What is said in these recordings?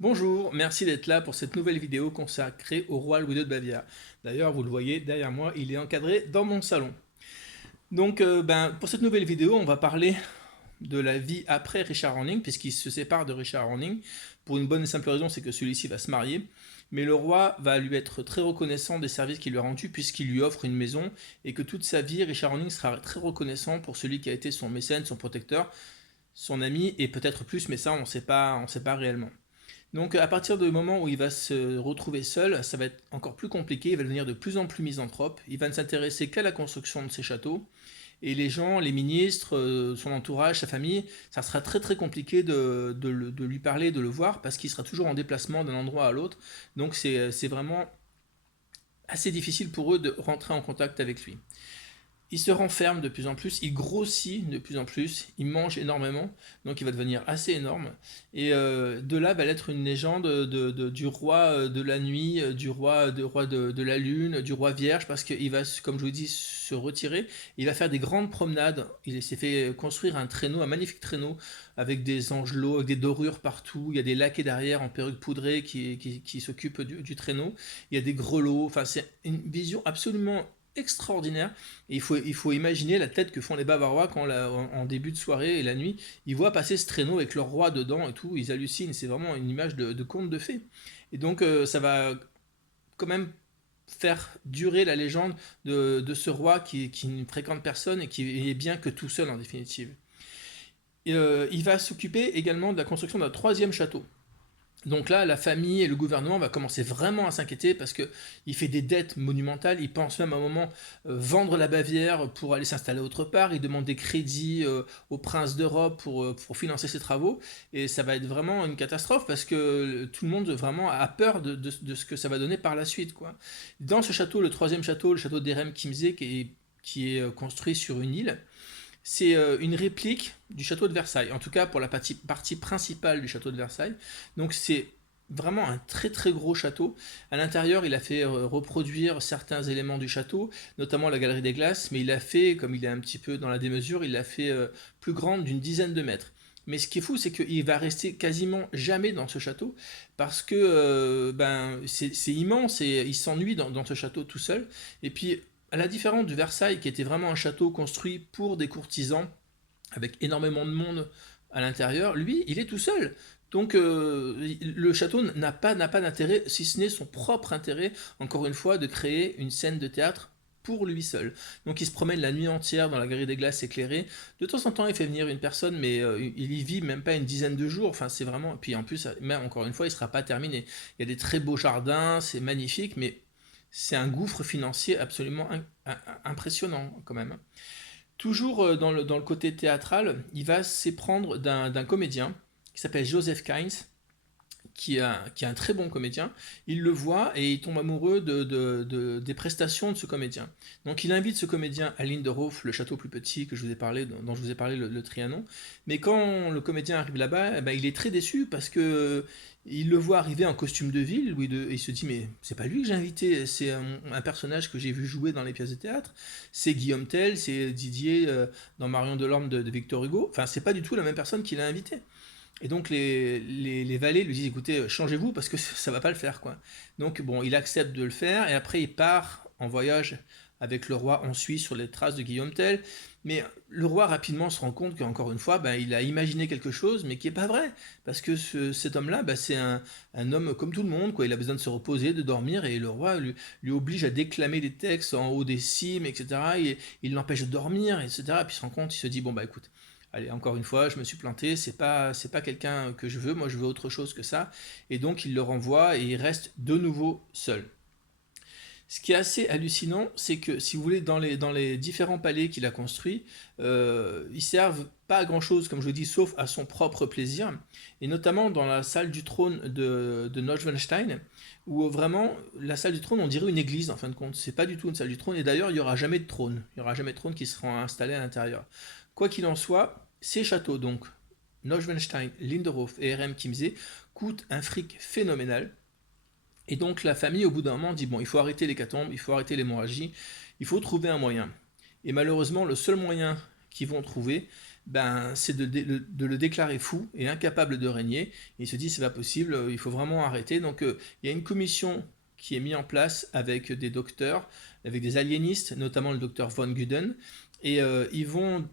Bonjour, merci d'être là pour cette nouvelle vidéo consacrée au roi Louis II de Bavière. D'ailleurs, vous le voyez derrière moi, il est encadré dans mon salon. Donc, pour cette nouvelle vidéo, on va parler de la vie après Richard Horning, puisqu'il se sépare de Richard Horning. Pour une bonne et simple raison, c'est que celui-ci va se marier. Mais le roi va lui être très reconnaissant des services qu'il lui a rendus, puisqu'il lui offre une maison, et que toute sa vie, Richard Horning sera très reconnaissant pour celui qui a été son mécène, son protecteur, son ami, et peut-être plus, mais ça, on sait pas réellement. Donc à partir du moment où il va se retrouver seul, ça va être encore plus compliqué, il va devenir de plus en plus misanthrope, il va ne s'intéresser qu'à la construction de ses châteaux, et les gens, les ministres, son entourage, sa famille, ça sera très très compliqué de lui parler, de le voir, parce qu'il sera toujours en déplacement d'un endroit à l'autre, donc c'est vraiment assez difficile pour eux de rentrer en contact avec lui. Il se renferme de plus en plus, il grossit de plus en plus, il mange énormément, donc il va devenir assez énorme. Et de là va être une légende du roi de la nuit, roi de la lune, du roi vierge, parce qu'il va, comme je vous dis, se retirer. Il va faire des grandes promenades. Il s'est fait construire un traîneau, un magnifique traîneau, avec des angelots, avec des dorures partout. Il y a des laquais derrière en perruque poudrée qui s'occupent traîneau. Il y a des grelots. Enfin, c'est une vision absolument extraordinaire. Et il faut imaginer la tête que font les Bavarois quand, en début de soirée et la nuit, ils voient passer ce traîneau avec leur roi dedans et tout, ils hallucinent. C'est vraiment une image de conte de fées. Et donc, ça va quand même faire durer la légende de ce roi qui ne fréquente personne et qui est bien que tout seul en définitive. Et, il va s'occuper également de la construction d'un troisième château. Donc là, la famille et le gouvernement va commencer vraiment à s'inquiéter parce que il fait des dettes monumentales. Il pense même à un moment vendre la Bavière pour aller s'installer autre part. Il demande des crédits au prince d'Europe pour financer ses travaux. Et ça va être vraiment une catastrophe parce que tout le monde vraiment a peur de ce que ça va donner par la suite, quoi. Dans ce château, le troisième château, le château d'Erem Kimsé, qui est construit sur une île, c'est une réplique du château de Versailles, en tout cas pour la partie principale du château de Versailles. Donc c'est vraiment un très très gros château. À l'intérieur, il a fait reproduire certains éléments du château, notamment la galerie des glaces, mais il a fait, comme il est un petit peu dans la démesure, il l'a fait plus grande d'une dizaine de mètres. Mais ce qui est fou, c'est qu'il va rester quasiment jamais dans ce château parce que c'est immense et il s'ennuie dans ce château tout seul. Et puis à la différence de Versailles, qui était vraiment un château construit pour des courtisans, avec énormément de monde à l'intérieur, lui, il est tout seul. Donc le château n'a pas d'intérêt, si ce n'est son propre intérêt, encore une fois, de créer une scène de théâtre pour lui seul. Donc il se promène la nuit entière dans la galerie des glaces éclairée. De temps en temps, il fait venir une personne, mais il y vit même pas une dizaine de jours. Enfin, c'est vraiment. Et puis en plus, même encore une fois, il sera pas terminé. Il y a des très beaux jardins, c'est magnifique, mais c'est un gouffre financier absolument impressionnant quand même. Toujours dans le côté théâtral, il va s'éprendre d'un comédien qui s'appelle Joseph Kynes, qui est un très bon comédien. Il le voit et il tombe amoureux des prestations de ce comédien. Donc il invite ce comédien à Linderhof, le château plus petit que je vous ai parlé, dont je vous ai parlé, le Trianon. Mais quand le comédien arrive là-bas, eh ben, il est très déçu parce que il le voit arriver en costume de ville, et il se dit mais c'est pas lui que j'ai invité, c'est un personnage que j'ai vu jouer dans les pièces de théâtre, c'est Guillaume Tell, c'est Didier dans Marion Delorme de Victor Hugo, enfin c'est pas du tout la même personne qui l'a invité. Et donc les valets lui disent écoutez, changez-vous parce que ça va pas le faire, quoi. Donc bon, il accepte de le faire et après il part en voyage avec le roi en Suisse sur les traces de Guillaume Tell. Mais le roi rapidement se rend compte qu'encore une fois, ben, il a imaginé quelque chose, mais qui est pas vrai. Parce que cet homme-là, ben, c'est un homme comme tout le monde, quoi. Il a besoin de se reposer, de dormir, et le roi lui oblige à déclamer des textes en haut des cimes, etc. Il l'empêche de dormir, etc. Puis il se rend compte, il se dit bon bah écoute, allez, encore une fois, je me suis planté, c'est pas quelqu'un que je veux, moi je veux autre chose que ça. Et donc il le renvoie et il reste de nouveau seul. Ce qui est assez hallucinant, c'est que si vous voulez, dans les différents palais qu'il a construits, ils servent pas à grand chose, comme je vous dis, sauf à son propre plaisir, et notamment dans la salle du trône de Neuschwanstein, où vraiment la salle du trône, on dirait une église en fin de compte. C'est pas du tout une salle du trône, et d'ailleurs il y aura jamais de trône, il y aura jamais de trône qui sera installé à l'intérieur. Quoi qu'il en soit, ces châteaux donc Neuschwanstein, Linderhof et RM Kimsee coûtent un fric phénoménal. Et donc la famille, au bout d'un moment, dit bon, il faut arrêter l'hécatombe, il faut arrêter l'hémorragie, il faut trouver un moyen. Et malheureusement, le seul moyen qu'ils vont trouver, c'est de le déclarer fou et incapable de régner. Et il se dit c'est pas possible, il faut vraiment arrêter. Donc il y a une commission qui est mise en place avec des docteurs, avec des aliénistes, notamment le docteur Von Guden, et ils vont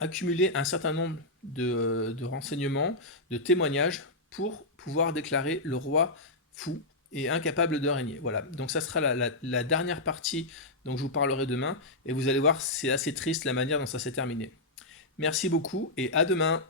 accumuler un certain nombre de renseignements, de témoignages pour pouvoir déclarer le roi fou et incapable de régner. Voilà, donc ça sera la dernière partie dont je vous parlerai demain, et vous allez voir, c'est assez triste la manière dont ça s'est terminé. Merci beaucoup et à demain.